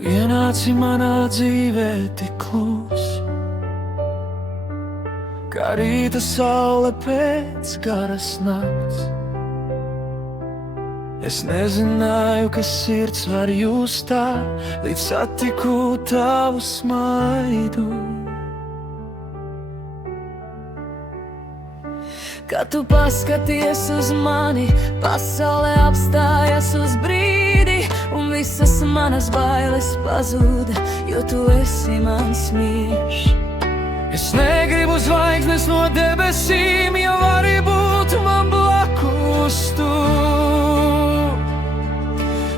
Ienāci manā dzīvē tik klusi, kā rīta saule pēc garas nakts. Es nezināju, ka sirds var just tā, līdz satiku tavu smaidu. Kad tu paskaties uz mani, pasaule apstājas uz brīdi, un visas manas bailes pazuda, jo tu esi mans mīļš. Es negribu zvaigznes no debesīm, ja vari būt man blakus tu.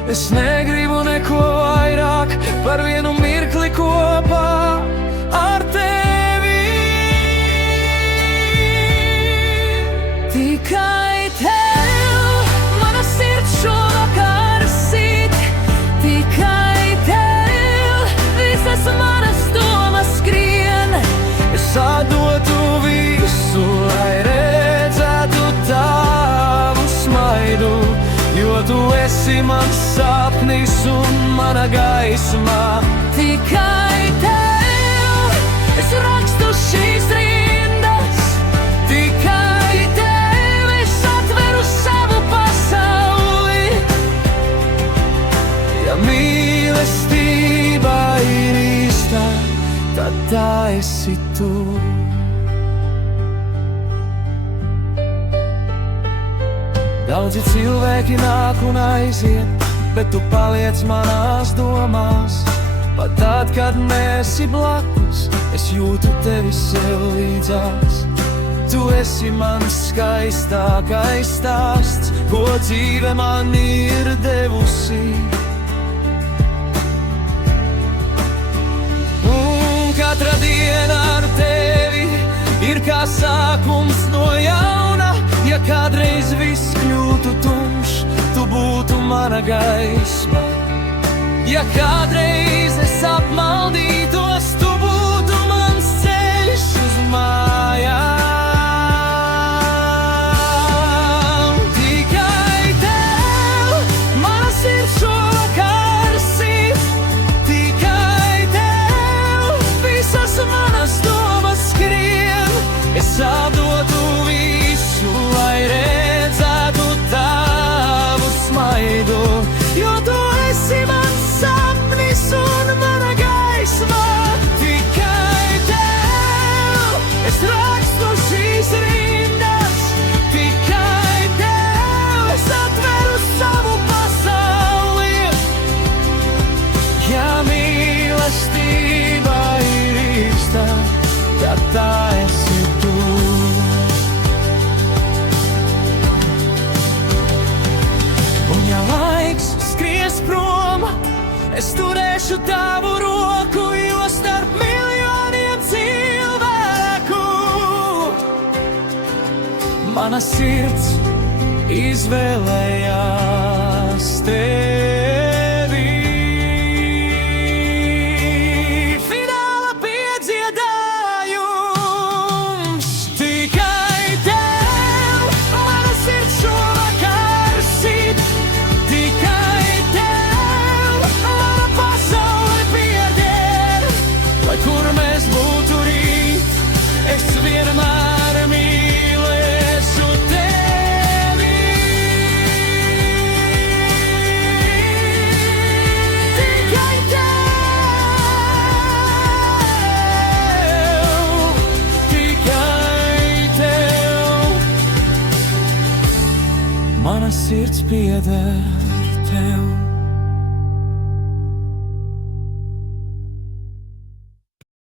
Es negribu neko vairāk par vienu mirkli kopā ar tevi. Tikai tev mana sirds šovakar sit, tikai tev visas manas domas skrien. Es atdotu visu, lai redzētu tavu smaidu, jo tu esi mans sapnis un mana gaisma. Tikai tev es rakstu šīs rindas, tikai tev es atveru savu pasauli. Ja mīlestība ir īsta, tad tā esi tu. Daudzi cilvēki nāk un aiziet, bet tu paliec manās domās. Pat tad, kad nesi blakus, es jūtu tevi sev līdzās. Tu esi mans skaistākais stāsts, ko dzīve man ir devusi. Un katra diena ar tevi ir kā sākums no jauna. Ja kādreiz viss kļūtu tumšs, tu būtu mana gaisma. Ja kādreiz es apmaldītos, tu būtu mans ceļš uz mājām. Tikai tev mana sirds šovakar sit, tikai tev visas manas domas skrien. Es atdotu visu, lai redzētu tavu smaidu, jo tu esi mans sapnis un mana gaisma. Tikai tev es rakstu šīs rindas, tikai tev es atveru savu pasauli. Ja mīlestība ir īsta, tad tā esi tu. Un ja laiks skries prom, es turēšu tavu roku, jo starp miljoniem cilvēku mana sirds izvēlējās tevi. Fināla piedziedājums. Tikai tev mana sirds šovakar sit, tikai tev mana pasaule pieder. Lai kur mēs būtu rīt, es vienmēr mīlēšu tevi. Tikai tev, mana sirds pieder tev.